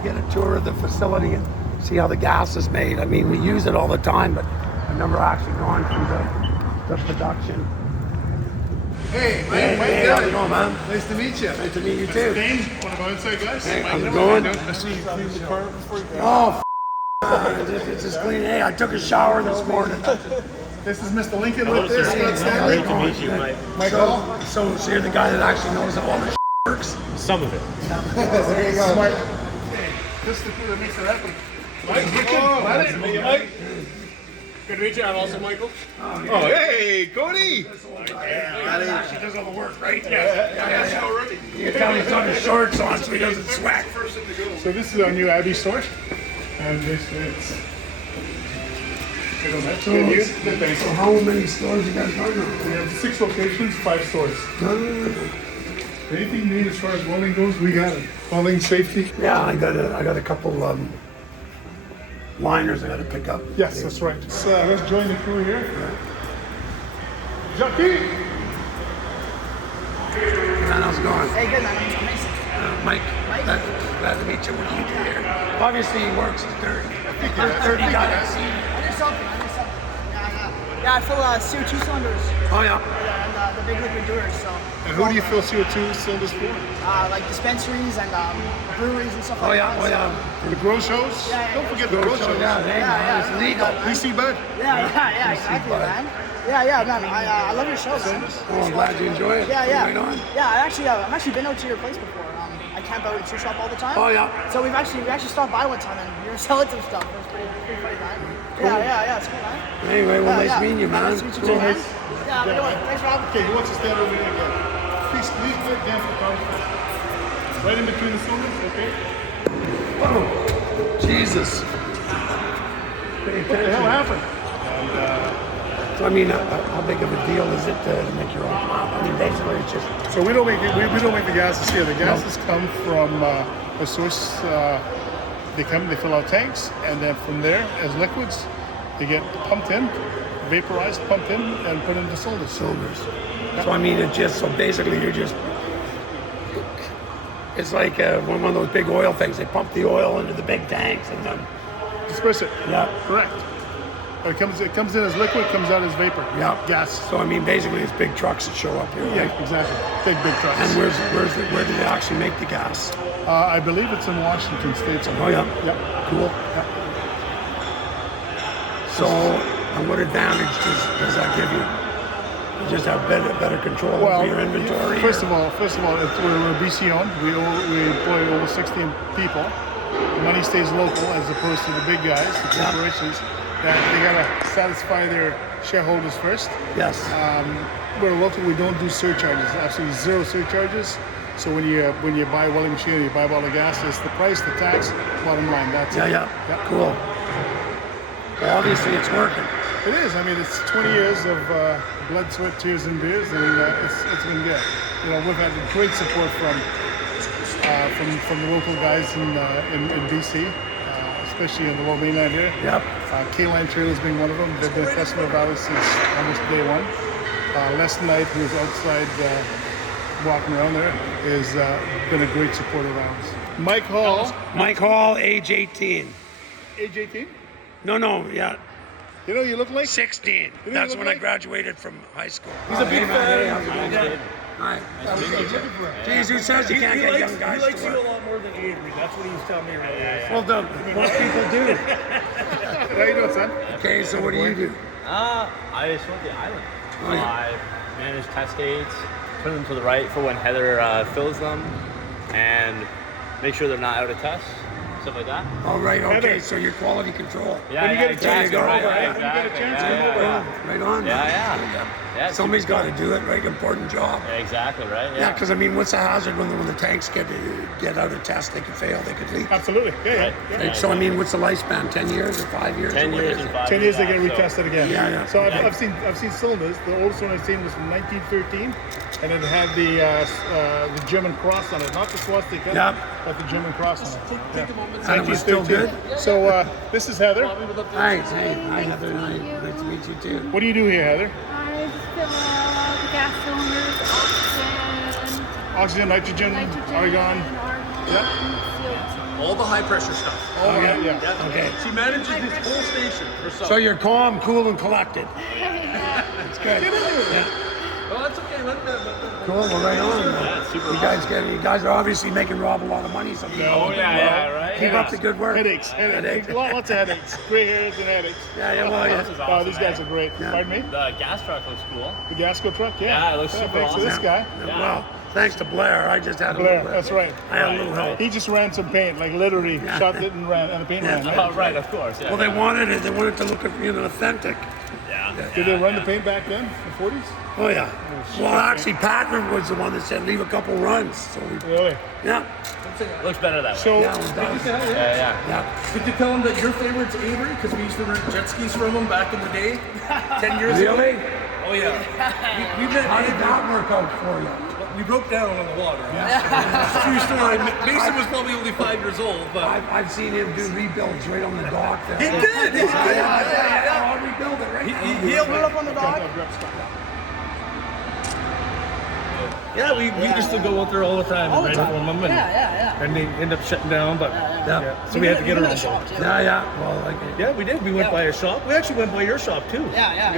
to get a tour of the facility and see how the gas is made. I mean, we use it all the time, but I've never actually gone through the production. Hey, Hey, how's it going, man? Nice to meet you. Nice to meet you too. Dane, want to go inside, guys? Hey, how's it going? I see you clean the car before you go. Oh, it's just clean. Hey, I took a shower this morning. This is Mr. Lincoln with this. Scott Stanley. Great to meet you, Mike. Michael. So you're the guy that actually knows how all this works? Some of it. There you go. Smart. Hey, this is the crew that makes it happen. Mike, Mike. Good to meet you. I'm also Michael. Oh, hey, Cody. Yeah, actually does all the work, right? Yeah. You can tell he's got his shorts on so he doesn't sweat. So this is our new Abbey store. And this is... So how many stores you guys got now? We have 6 locations, 5 stores. Anything you need as far as welding goes, we got it. Welding, safety. Yeah, I got a couple liners I got to pick up. Yes, that's right. Let's join the crew here. Jackie! Man, how's it going? Hey, good man. I'm amazing. Mike, glad to meet you. What do you do here? Obviously, he works as dirty. First dirty guy I've seen. I do something. Yeah, I fill CO2 cylinders. Oh, yeah. And the big liquid doers. So. And who do you fill CO2 cylinders for? Like dispensaries and breweries and stuff like that. Oh, yeah. The grow shows? Yeah, Don't forget the grow shows. Yeah, hey, it's legal. PC Bud? Yeah, exactly, man. Yeah, man. I love your shows. Oh, I'm glad you enjoy it. Yeah. Right on. Yeah, I've actually been out to your place before. I camp out at Sioux Shop all the time. Oh, yeah. So we actually stopped by one time and you were selling some stuff. It was pretty funny, man. Cool. Yeah, it's cool, man. Anyway, well, nice meeting you, man. Nice to meet you too, man. Yeah, anyway, thanks for having me. Okay, he wants to stand over here again. Please get down for the photographer. Right in between the cylinders, okay? Oh, Jesus. What the hell happened? So, I mean, how big of a deal is it to make your own plant? I mean, basically, it's just... So we don't make the gases here. The gases come from a source. They fill out tanks, and then from there, as liquids, they get pumped in, vaporized, pumped in, and put into cylinders. So I mean, so basically you're just, it's like one of those big oil things. They pump the oil into the big tanks and then disperse it. Yeah. Correct. It comes in as liquid, comes out as vapor. Yeah. Gas. So I mean, basically it's big trucks that show up here. Right? Yeah, exactly. Big trucks. And where do they actually make the gas? I believe it's in Washington State. Oh yeah. Yep. Cool. Yep. So, and what advantage does that give you? You just have better control over your inventory. First of all, we're BC owned. We employ over 16 people. The money stays local as opposed to the big guys, the corporations. That they gotta satisfy their shareholders first. Yes. We're local. We don't do surcharges. Absolutely zero surcharges. So when you buy a welding machine, you buy a bottle of gas, it's the price, the tax, bottom line. That's it. Yeah. Cool. Well, obviously it's working. It is. I mean, it's 20 years of blood, sweat, tears, and beers, and it's been good. You know, we've had great support from the local guys in BC, especially in the low mainland here. Yep. K-Line Trailers being one of them. They've been a customer of ours since almost day one. Les Knight, who's outside walking around there, has been a great supporter of ours. Mike Hall, age 18. age 18? No, yeah. You know, you look like 16. That's when I graduated from high school. He's a big fan. Hi. Jeez, who says you can't get young guys He likes to you a work? lot more than Avery. That's what he was telling me earlier. Well, most people do. How you doing, son? Okay, so what do you do? I sort the island. Oh, yeah. I manage cascades, turn them to the right for when Heather fills them, and make sure they're not out of test, stuff like that. All right, okay, so you're quality control. Yeah, When you get a chance, exactly, go right, over, right, right? When you get a exactly. chance, Yeah, go yeah, over. yeah. Right on. Yeah, it's Somebody's super got to cool. do it, right? Important job. Yeah, exactly, right? Yeah, because I mean, what's the hazard when the tanks get out of test? They could fail, they could leak. Absolutely. Yeah. Right, so I mean, what's the lifespan? 10 years or 5 years? 10 or what years is and it? 5 10 years. years they get retested again. Yeah. So I've seen cylinders. The oldest one I've seen was from 1913, and it had the German cross on it, not the swastika, but the German cross on it. And it was still good? So this is Heather. Hi, Heather. Nice to meet you too. What do you do here, Heather? I just fill the gas cylinders, oxygen, Oxygen, nitrogen, argon. CO2. all the high pressure stuff. Oh, yeah. Yeah. Okay. She manages this whole station herself. So you're calm, cool, and collected. That's good. Yeah. Oh, that's okay. Let that. Cool. Well, right on. Yeah, it's super You guys are obviously making Rob a lot of money. Someday. Oh yeah, right. Keep up the good work. Headaches. Lots of headaches. Gray hairs and headaches. Yeah, well, yeah. This is Oh, awesome, these guys man. are great. Yeah. Pardon me? The gas truck looks cool. The Gasco truck? Yeah, it looks super thanks to awesome. this guy. Yeah. Well, thanks to Blair, I just had a Blair, little. that's right. I had a little help. He just ran some paint, like literally shot it and ran, and the paint ran. Oh, Right? right, of course. Yeah. Well, they wanted it. They wanted to look authentic. Yeah. Did they run the paint back then, the 40s? Oh yeah. Well, actually, Patrick was the one that said leave a couple runs. So we, Really? yeah, Looks better that way. So, yeah, it does. Yeah. Yeah. Did you tell him that your favorite's Avery? Because we used to rent jet skis from him back in the day, 10 years ago. Really? Oh yeah. We met How did Avery. that work out for you? We broke down on the water. It's a true story. Mason was probably only 5 years old, but I've seen him do rebuilds right on the dock there. he did. He did. Yeah, I'll rebuild it right now. He Put it up on the dog. Yeah, we used to go out there all the time and rent time. from them, Yeah. and they end up shutting down. But Yeah. so we had to get Even around. the shop, too. Yeah. Well, like, Yeah, we did. We went Yeah. by a shop. We actually went by your shop too. Yeah.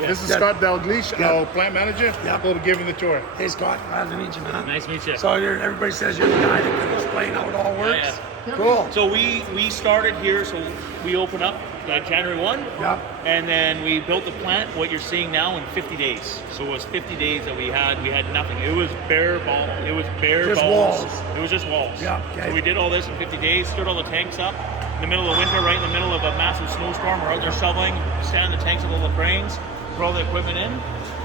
this is Yeah. Scott Dalglish, our plant manager. Yeah. We'll give him the tour. hey Scott, glad to meet you, man. Nice to meet you. So everybody says you're the guy that can explain how it all works. Cool. So we started here. So we opened up January 1. Yeah. And then we built the plant, what you're seeing now, in 50 days. So it was 50 days that we had nothing. It was bare ball. It was bare Just balls. walls. It was just walls. Yeah, okay. So we did all this in 50 days, stood all the tanks up in the middle of winter, right in the middle of a massive snowstorm. We're out there shoveling, standing the tanks with all the cranes, put all the equipment in.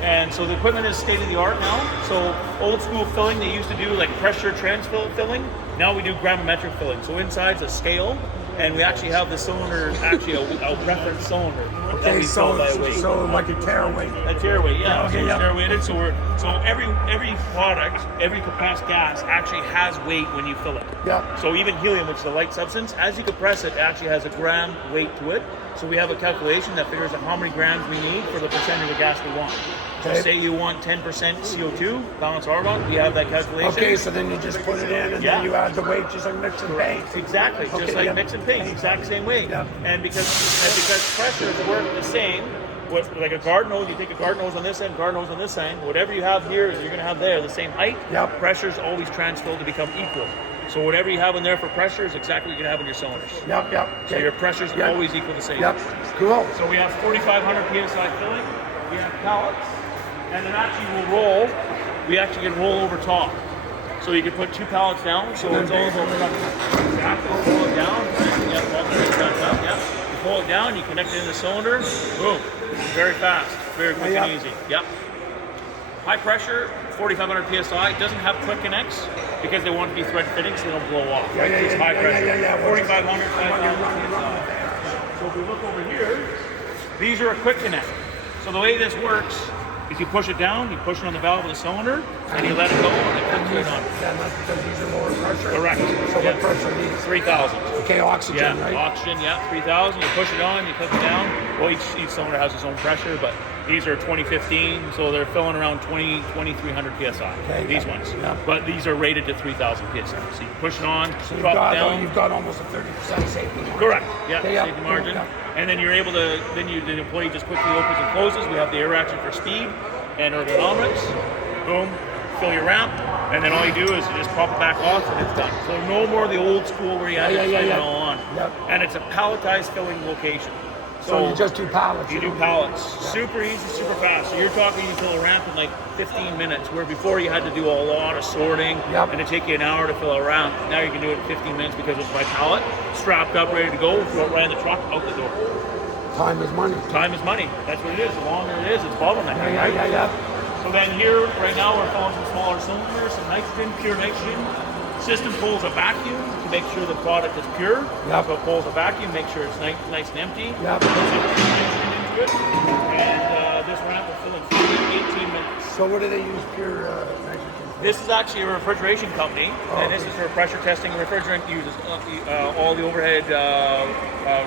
And so the equipment is state of the art now. So old school filling, they used to do like pressure transfill filling. Now we do gravimetric filling. So inside's a scale, and we actually have the cylinder, actually a reference cylinder that Okay, we fill by weight. so like a tearaway. A tearaway, yeah. Okay, So it's yeah. tear-weighted. So every product, every compressed gas actually has weight when you fill it. Yeah. So even helium, which is a light substance, as you compress it, it actually has a gram weight to it. So we have a calculation that figures out how many grams we need for the percentage of gas we want. So Okay. say you want 10% CO2, balance argon, we have that calculation. Okay, so then you just put it in and Yeah. then you add the weight just like mix and paint. Exactly, just Okay, like yeah. mix and paint, exact same way. Yeah. And because pressures work the same, like a garden hose, you take a garden hose on this end, garden hose on this end, whatever you have here, you're going to have there the same height. Yep. Pressures always transfill to become equal. So whatever you have in there for pressure is exactly what you're going to have in your cylinders. Yep. So your pressures Yep. always equal the same. Yep. Cool. So we have 4,500 psi filling. We have pallets, and then actually we'll roll. We actually can roll over top. So you can put 2 pallets down. So it's all over. Exactly. Pull it down. Yep. Yep. You pull it down. You connect it in the cylinder. Boom. Very fast. Very quick Yep. and easy. Yep. High pressure, 4,500 psi. It doesn't have quick connects because they want to be thread fitting so they don't blow off. Yeah. It's high pressure. 4,500, I'm on your 5,000 run. psi. So if we look over here, these are a quick connect. So the way this works is you push it down, you push it on the valve of the cylinder, and you let it go, and it clicks right on. Yeah, that's because these are lower pressure. Correct. So Yeah. what pressure are these? 3,000. Okay, oxygen, Yeah, right? oxygen, yeah, 3,000. You push it on, you click it down. Well, each cylinder has its own pressure, but these are 2015, so they're filling around 2,300 psi. Okay, These yeah. ones. Yeah. But these are rated to 3,000 psi. So you push it on, So drop it down. you've got almost a 30% safety margin. Correct. Yeah, Okay, yeah, safety margin. yeah. And then you're able to, the employee just quickly opens and closes. We have the air action for speed and ergonomics. Boom, fill your ramp, and then all you do is you just pop it back off and it's done. So no more the old school where you had to fill it all on. Yep. And it's a palletized filling location. So you just do pallets. You do don't- pallets. Super easy, super fast. So you're talking you fill a ramp in like 15 minutes, where before you had to do a lot of sorting Yep. and it'd take you an hour to fill a ramp. Now you can do it in 15 minutes because it's by pallet, strapped up, ready to go, throw it right in the truck, out the door. Time is money. Time is money. That's what it is. The longer it is, it's bottleneck. Yeah. So then here, right now, we're filling some smaller cylinders, some nitrogen, pure nitrogen. System pulls a vacuum to make sure the product is pure. Yep. So it pulls a vacuum, make sure it's nice and empty. Yep. Puts nitrogen into it. And this ramp will fill in 18 minutes. So what do they use pure nitrogen? This is actually a refrigeration company, and this is for pressure testing. Refrigerant uses all the overhead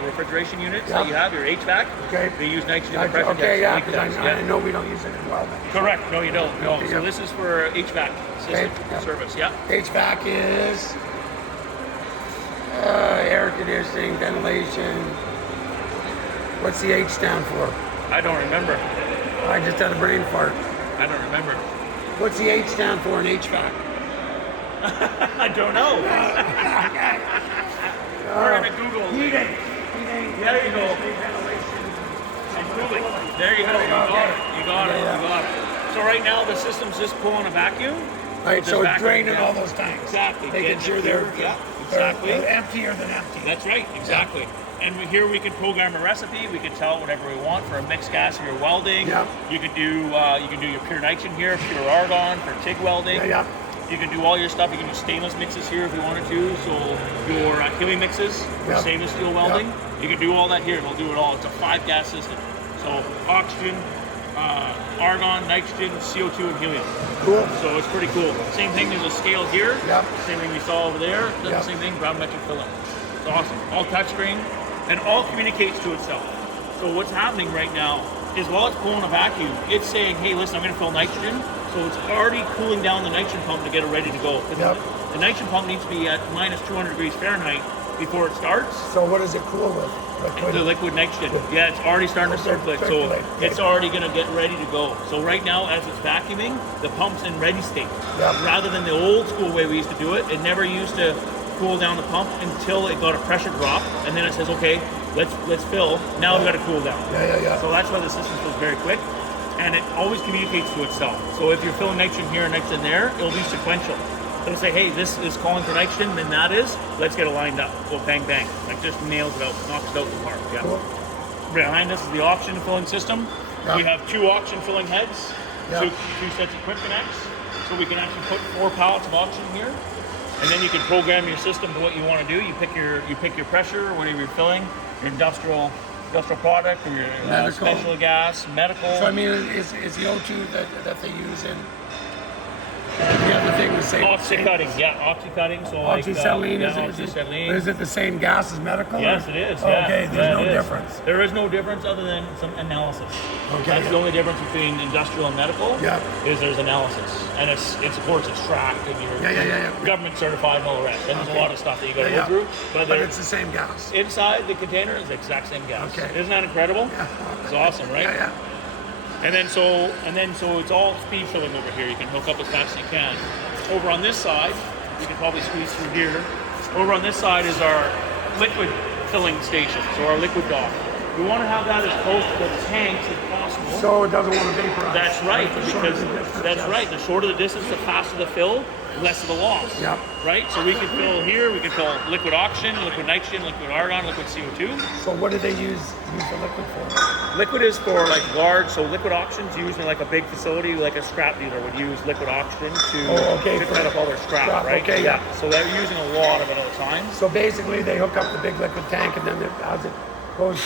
refrigeration units that Yep. you have, your HVAC. Okay. They use nitrogen to pressure Okay, test. yeah, leak because tests, I know we don't use it in welding. Correct. No, you don't. No. Okay, So yeah. this is for HVAC system Okay, yeah. service. Yeah. HVAC is Air conditioning, ventilation. What's the H stand for? I don't remember. I just had a brain fart. I don't remember. What's the H stand for in HVAC? I don't know. We're gonna Google. Heating. There you go. Ventilation. And cooling. There you go. You got it. You got it. You got it. So right now the system's just pulling a vacuum. Right, Just so it's vacuum draining down. all those tanks. Exactly. Making Getting sure it they're, through. Yeah, exactly. they're emptier than empty. That's right, exactly. And here we can program a recipe. We can tell it whatever we want for a mixed gas or your welding. Yep. You can do your pure nitrogen here, pure argon for TIG welding. Yeah. You can do all your stuff. You can do stainless mixes here if you wanted to. So your helium mixes for Yep. stainless steel welding. You can do all that here. It'll do it all. It's a 5-gas system. So oxygen, argon, nitrogen, CO2, and helium. Cool. So it's pretty cool. Same thing. There's a scale here. Yep. Same thing we saw over there. Does Yep. the same thing. Gravimetric filling. It's awesome. All touchscreen, and all communicates to itself. So what's happening right now is while it's pulling a vacuum, it's saying, "Hey, listen, I'm going to fill nitrogen." So it's already cooling down the nitrogen pump to get it ready to go. 'Cause Yep. The nitrogen pump needs to be at minus 200 degrees Fahrenheit before it starts. So what does it cool with? The liquid nitrogen. Yeah, it's already starting to circulate, so Circulate. it's already going to get ready to go. So right now, as it's vacuuming, the pump's in ready state. Yep. Rather than the old school way we used to do it, it never used to cool down the pump until it got a pressure drop, and then it says, okay, let's fill. Now we got to cool down. Yeah. So that's why the system feels very quick, and it always communicates to itself. So if you're filling nitrogen here and nitrogen there, it'll be sequential. It'll say, hey, this is calling for nitrogen, then that is, let's get it lined up. Go bang, bang. Like just nails it out, knocks it out the park. Yeah. Cool. Behind us is the oxygen filling system. Yeah. We have 2 oxygen filling heads, Yeah. two sets of quick connects. So we can actually put 4 pallets of oxygen here. And then you can program your system to what you want to do. You pick your pressure, whatever you're filling, your industrial product, or your Medical. special gas, medical. So I mean, is the O2 that they use in the other thing was saying Oxycutting, yeah, oxycutting. So like, oxyacetylene, yeah, is oxyacetylene. it the same gas as medical? Yes, or? it is. Oh, Yeah. okay, there's Yeah, no it is. difference. There is no difference other than some analysis. Okay. That's the only difference between industrial and medical. Yeah. Is there's analysis, and it supports extract and your Yeah. government certified and all the rest. And there's a lot of stuff that you got to Yeah. go through. But, But it's the same gas. inside the container is the exact same gas. Okay. Isn't that incredible? Yeah. It's awesome, right? Yeah. And then so it's all speed filling over here. You can hook up as fast as you can. Over on this side, you can probably squeeze through here. Over on this side is our liquid filling station, so our liquid dock. We want to have that as close to the tanks as possible. So it doesn't want to vaporize. That's right, The shorter because the distance, that's yes. right. The shorter the distance, the faster the fill, less of the loss. Yep. Right. So we can fill here. We can fill liquid oxygen, liquid nitrogen, liquid argon, liquid CO2. So what do they use the liquid for? Liquid is for like large. So liquid oxygen's used in like a big facility, like a scrap dealer would use liquid oxygen to cut up all their scrap. Right. Okay. Yeah. So they're using a lot of it at a time. So basically, they hook up the big liquid tank, and then as it goes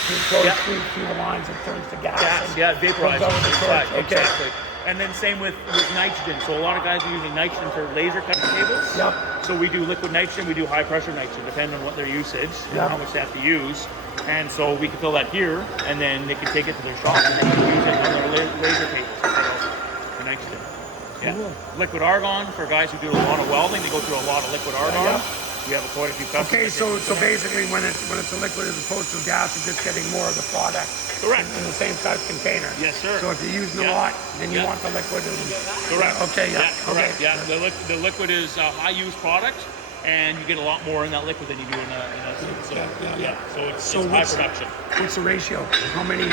Yeah. through the lines, it turns to gas. Gas, and yeah, vaporizers. comes out with the torch. Exactly. Okay. Exactly. And then same with nitrogen. So a lot of guys are using nitrogen for laser cutting cables. Yep. So we do liquid nitrogen, we do high pressure nitrogen, depending on what their usage Yeah. and how much they have to use. And so we can fill that here, and then they can take it to their shop and they can use it on their laser cables for nitrogen. Yeah. Cool. Liquid argon for guys who do a lot of welding. They go through a lot of liquid argon. Yeah. We have quite a few customers. Okay, so that- basically, when it's a liquid as opposed to a gas, you're just getting more of the product. Correct. In the same size container. Yes, sir. So if you're using a Yeah. lot, then you Yeah. want the liquid. Correct. Okay. Yeah. correct. Okay. Yeah, the liquid is a high use product, and you get a lot more in that liquid than you do in a so, Yeah. So it's So high what's- production. What's the ratio? How many?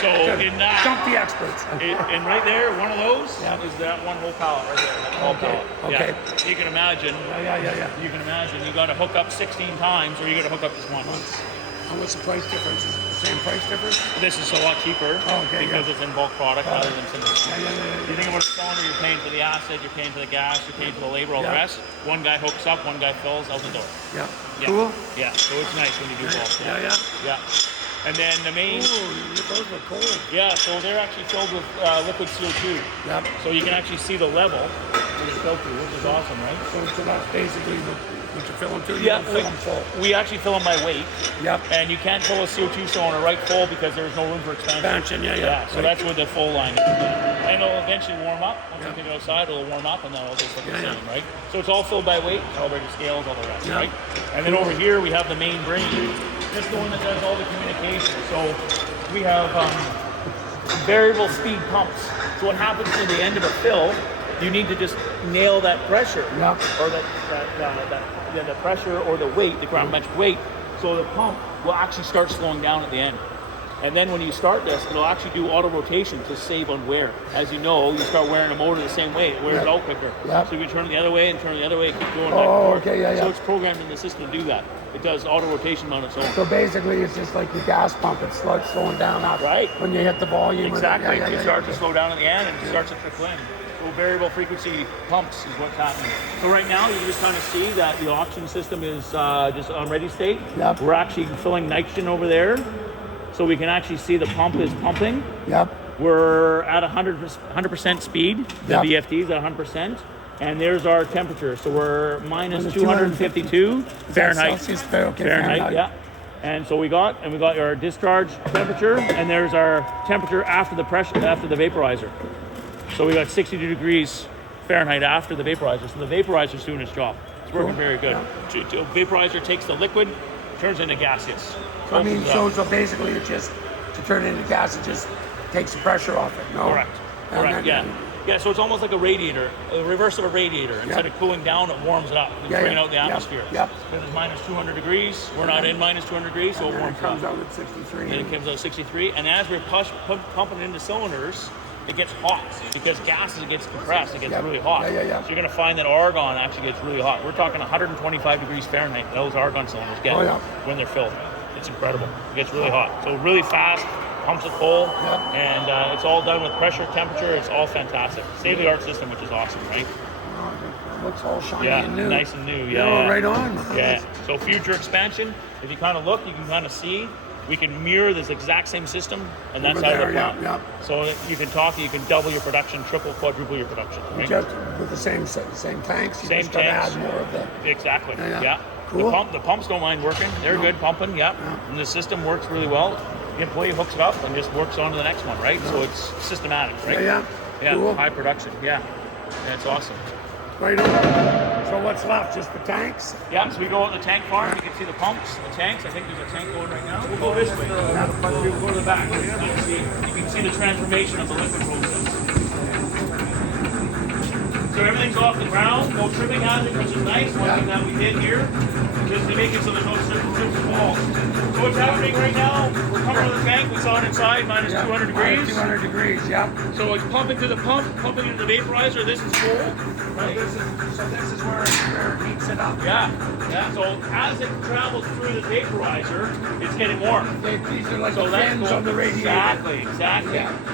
So in that, Stump the experts. and right there, one of those Yeah. is that one whole pallet right there. That whole Okay, pallet. okay. Yeah. You can imagine. Yeah. You can imagine. You got to hook up 16 times, or you got to hook up just once. And what's the price difference? Is it the same price difference? This is a lot cheaper Oh, okay, because yeah. it's in bulk product rather than single. Yeah. You think about a cylinder, you're paying for the acid, you're paying for the gas, you're paying for the labor, all the Yeah. rest. One guy hooks up, one guy fills, out the door. Yeah. Yeah. Cool. Yeah, so it's nice when you do both. Yeah. Yeah. And then the main, Ooh, those were cool. yeah, so they're actually filled with liquid CO2. Yep. So you can actually see the level. to the filter, which is awesome, right? So that's basically what you're filling to. You Yeah, don't fill them full. we actually fill them by weight. Yep. And you can't fill a CO2 cylinder right full because there's no room for expansion. Yeah. So that's where the full line is. And it'll eventually warm up. Once you take it outside, it'll warm up and then it'll just look the same, right? So it's all filled by weight, calibrated scales, all the rest, right? And then over here we have the main brain. This is the one that does all the communication. So we have variable speed pumps. So what happens at the end of a fill, you need to just nail that pressure, or the pressure or the weight, the gravimetric weight, so the pump will actually start slowing down at the end. And then when you start this, it'll actually do auto rotation to save on wear. As you know, you start wearing a motor the same way, it wears out quicker. So you turn it the other way and turn it the other way, keep going back and forth. So it's programmed in the system to do that. It does auto rotation on its own. So basically, it's just like your gas pump. It's slowing down after when you hit the volume. Exactly. It starts to slow down at the end and it starts to trickle in. So variable frequency pumps is what's happening. So right now, you can just kind of see that the oxygen system is just on ready state. We're actually filling nitrogen over there. So we can actually see the pump is pumping. We're at 100% speed. The VFD is at 100%. And there's our temperature. So we're minus 252 Fahrenheit. Fahrenheit, yeah. And so we got our discharge temperature, and there's our temperature after the vaporizer. So we got 62 degrees Fahrenheit after the vaporizer. So the vaporizer's doing its job. It's working very good. Vaporizer takes the liquid, turns it into gaseous. So, so basically it just, to turn it into gas, it just takes the pressure off it, no? Correct, yeah, so it's almost like a radiator, a reverse of a radiator. Instead of cooling down, it warms it up. It's bringing out the atmosphere. Because it's minus 200 degrees. We're not in minus 200 degrees, so it warms up. It comes out at 63. And it comes out at 63. And as we're pumping into cylinders, it gets hot because gas, it gets compressed, it gets really hot. So you're going to find that argon actually gets really hot. We're talking 125 degrees Fahrenheit, those argon cylinders get when they're filled. It's incredible. It gets really hot. So really fast, pumps it full, and it's all done with pressure, temperature. It's all fantastic. State-of-the-art system, which is awesome, right? It looks all shiny and new. Nice and new, Right on. Yeah, so future expansion, if you kind of look, you can kind of see, we can mirror this exact same system, and that's how the plant. So you can double your production, triple, quadruple your production. Right? Just with the same tanks, you just gotta add more of the... Exactly, yeah. Cool. The pumps don't mind working. They're good pumping, and the system works really well. The employee hooks it up and just works on to the next one, right? So it's systematic, right? Yeah, cool. High production, yeah, it's awesome. Right on. So what's left? Just the tanks? Yeah, so we go out in the tank farm. You can see the pumps, the tanks. I think there's a tank going right now. We'll go this way. We'll go to the back. You can see the transformation of the liquid process. So everything's off the ground, no tripping hazard, which is nice. One thing that we did here is to make it so there's no trips and falls. So what's happening right now, we're covering the tank, we saw it inside, minus 200 degrees. 200 degrees, So it's pumping to the pump, pumping into the vaporizer. This is full. Right? So this is where it heats it up. Yeah. So as it travels through the vaporizer, it's getting warm. These are like the fins on the radiator. Exactly.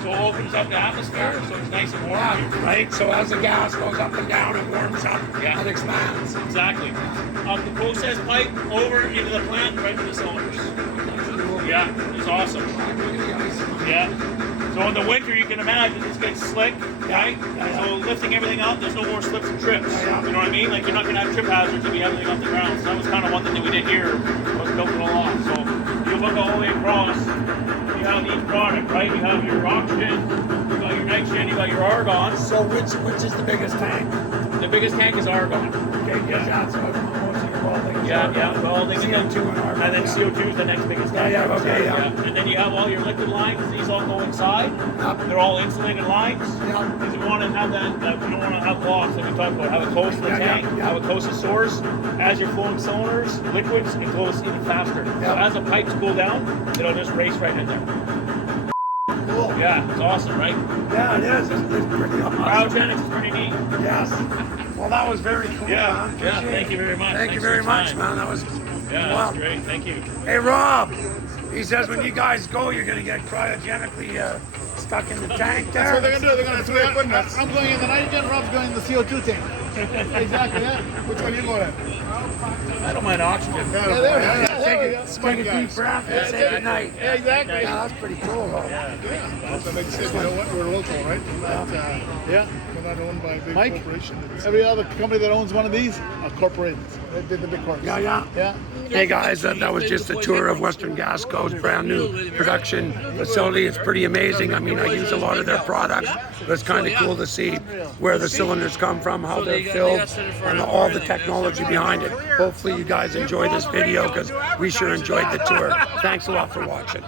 So it opens up the atmosphere, so it's nice and warm. Right. So as the gas goes up and down, it warms up and expands. Exactly. Up the process pipe over into the plant, right to the cylinders. Yeah, it's awesome. Yeah. So in the winter, you can imagine this gets slick, right? So lifting everything out, there's no more slips and trips. You know what I mean? Like you're not going to have trip hazards if you have everything off the ground. So that was kind of one thing that we did here, was built it all off. So you look all the way across, you have each product, right? You have your oxygen, you got your nitrogen, you got your argon. So which is the biggest tank? The biggest tank is argon. Okay, that's what most of your welding. Welding, and then CO2 is the next biggest tank. And then you have all your liquid lines. These all go inside. They're all insulated lines. Because you want to have that you don't want to have blocks that we talked about. Have it close to the tank, have it close to source. As you're flowing cylinders, liquids, it goes even faster. So as the pipes cool down, it'll just race right in there. Cool. Yeah, it's awesome, right? Yeah, it is. It's pretty awesome. Cryogenics is pretty neat. Yes. Well, that was very cool. Yeah, thank you very much. Thank you very much, man. That was that's great. Thank you. Hey, Rob. He says when you guys go, you're going to get cryogenically stuck in the tank there. That's what they're going to do. They're going to I'm going in the nitrogen, Rob's going in the CO2 tank. Exactly, yeah. Which one are you going in? I don't mind oxygen. Yeah, there. take a deep breath and say goodnight. Yeah, exactly. Yeah, that's pretty cool, though. So like I said, you know what? We're local, right? Yeah. We're not owned by a big corporation. Every other company that owns one of these are corporated. They did the big corp. Yeah. Hey guys, that was just a tour of Western Gasco's brand new production facility. It's pretty amazing. I mean, I use a lot of their products, but it's kind of cool to see where the cylinders come from, how they're filled, and all the technology behind it. Hopefully you guys enjoyed this video because we sure enjoyed the tour. Thanks a lot for watching.